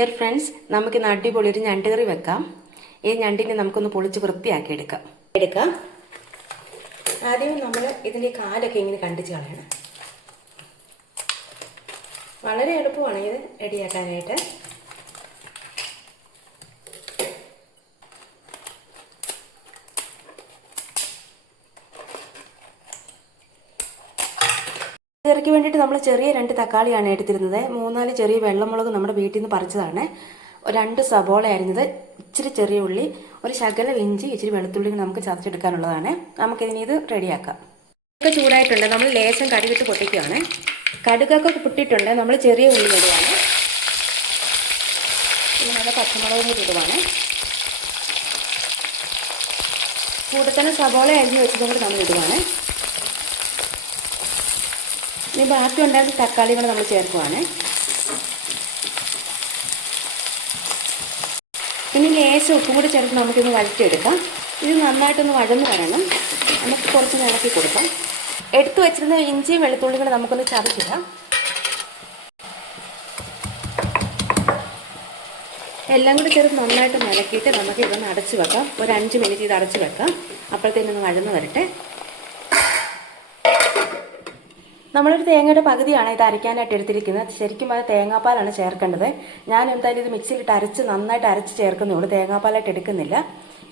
Dear friends, നമുക്ക് ഇന്ന് അടിപൊളി ഒരു ഞണ്ട് കറി വെക്കാം. ഈ ഞണ്ടിനെ നമുക്കൊന്ന് പൊളിച്ച് വൃത്തിയാക്കി എടുക്കാം. ആദ്യം നമ്മൾ ഇതിൻ്റെ കാലൊക്കെ ഇങ്ങനെ കണ്ടിച്ച് കളയണം. വളരെ എളുപ്പമാണ് ഇത് റെഡിയാക്കാനായിട്ട്. കറിക്ക് വേണ്ടിയിട്ട് നമ്മൾ ചെറിയ 2 തക്കാളിയാണ് എടുത്തിരുന്നത്. 3-4 ചെറിയ വെള്ളമുളക് നമ്മുടെ വീട്ടിൽ നിന്ന് പറിച്ചതാണ്. 2 സബോള അരിഞ്ഞത്, ഇച്ചിരി ചെറിയ ഉള്ളി, ഒരു ശകലം ഇഞ്ചി, ഇച്ചിരി വെളുത്തുള്ളി നമുക്ക് ചതച്ചെടുക്കാനുള്ളതാണ്. നമുക്കിതിന് ഇത് റെഡിയാക്കാം. ഒക്കെ ചൂടായിട്ടുണ്ട്. നമ്മൾ ലേശം കടുകിട്ട് പൊട്ടിക്കുകയാണ്. കടുകൊക്കെ പൊട്ടിയിട്ടുണ്ട്. നമ്മൾ ചെറിയ ഉള്ളി ഇടുവാണ്. പിന്നെ നല്ല പച്ചമുളകും കൂടി ഇടുവാണ്. കൂടെ തന്നെ സബോള അരിഞ്ഞ് വെച്ചതും കൂടി നമ്മൾ ഇടുവാണ്. ഇനി ബാക്കി ഉണ്ടായിരുന്ന തക്കാളി കൂടെ നമ്മൾ ചേർക്കുവാണ്. ഇനി ലേശം ഉപ്പും കൂടി ചേർത്ത് നമുക്കിന്ന് വഴറ്റിയെടുക്കാം. ഇത് നന്നായിട്ടൊന്ന് വഴന്ന് വരണം. നമുക്ക് കുറച്ച് ഇളക്കി കൊടുക്കാം. എടുത്തു വെച്ചിരുന്ന ഇഞ്ചിയും വെളുത്തുള്ളിയും കൂടെ നമുക്കൊന്ന് ചതച്ചിടാം. എല്ലാം കൂടി ചേർത്ത് നന്നായിട്ട് ഇളക്കിയിട്ട് നമുക്ക് ഇതൊന്ന് അടച്ചു വെക്കാം. ഒരു 5 മിനിറ്റ് ഇത് അടച്ചു വെക്കാം. അപ്പോഴത്തേനൊന്ന് വഴന്ന് വരട്ടെ. നമ്മളൊരു തേങ്ങയുടെ പകുതിയാണ് ഇത് അരയ്ക്കാനായിട്ട് എടുത്തിരിക്കുന്നത്. ശരിക്കും അത് തേങ്ങാപ്പാലാണ് ചേർക്കേണ്ടത്. ഞാൻ എന്തായാലും ഇത് മിക്സിയിലിട്ട് നന്നായിട്ട് അരച്ച് ചേർക്കുന്നേ ഉള്ളൂ. തേങ്ങാപ്പാലായിട്ട് എടുക്കുന്നില്ല.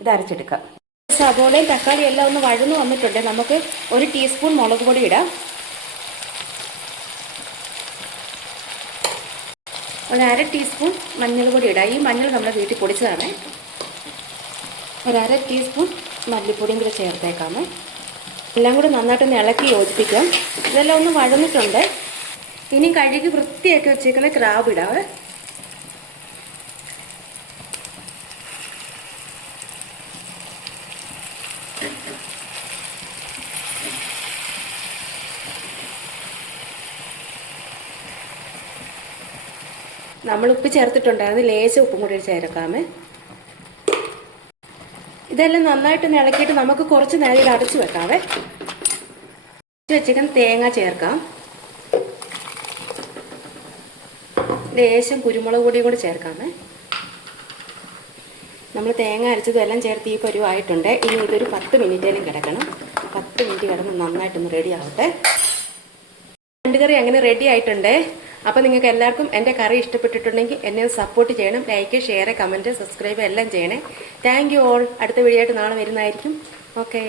ഇത് അരച്ചെടുക്കാം. സബോളയും തക്കാളിയും എല്ലാം ഒന്ന് വഴന്നു വന്നിട്ടുണ്ട്. നമുക്ക് 1 ടീസ്പൂൺ മുളക് പൊടി ഇടാം. 1/2 ടീസ്പൂൺ മഞ്ഞൾപ്പൊടി ഇടാം. ഈ മഞ്ഞൾ നമ്മുടെ വീട്ടിൽ പൊടിച്ചതാണ്. 1/2 ടീസ്പൂൺ മല്ലിപ്പൊടിയും കൂടെ ചേർത്തേക്കാമേ. എല്ലാം കൂടി നന്നായിട്ടൊന്ന് ഇളക്കി യോജിപ്പിക്കാം. ഇതെല്ലാം ഒന്ന് വഴന്നിട്ടുണ്ട്. ഇനി കഴുകി വൃത്തിയാക്കി വെച്ചേക്കുന്ന ക്രാബ് ഇടാവേ. നമ്മൾ ഉപ്പ് ചേർത്തിട്ടുണ്ടായിരുന്നു. ലേശം ഉപ്പും കൂടി ചേർക്കാമേ. ഇതെല്ലാം നന്നായിട്ടൊന്ന് ഇളക്കിയിട്ട് നമുക്ക് കുറച്ച് നേരം ഇത് അടച്ചു വെക്കാവേ. വെച്ചിരിക്കുന്ന തേങ്ങ ചേർക്കാം. ലേശം കുരുമുളക് പൊടിയും കൂടി ചേർക്കാമേ. നമ്മൾ തേങ്ങ അരച്ചതും എല്ലാം ചേർത്ത് ഈ പരുവായിട്ടുണ്ട്. ഇനി ഇതൊരു 10 മിനിറ്റേലും കിടക്കണം. 10 മിനിറ്റ് കിടന്ന് നന്നായിട്ടൊന്ന് റെഡി ആവട്ടെ. ഞണ്ട് കറി അങ്ങനെ റെഡി ആയിട്ടുണ്ട്. അപ്പോൾ നിങ്ങൾക്ക് എല്ലാവർക്കും എൻ്റെ കറി ഇഷ്ടപ്പെട്ടിട്ടുണ്ടെങ്കിൽ എന്നെ സപ്പോർട്ട് ചെയ്യണം. ലൈക്ക്, ഷെയർ, കമൻറ്റ്, സബ്സ്ക്രൈബ് എല്ലാം ചെയ്യണേ. Thank you all. അടുത്ത വീഡിയോ ആയിട്ട് നാളെ വരുന്നതായിരിക്കും. ഓക്കേ.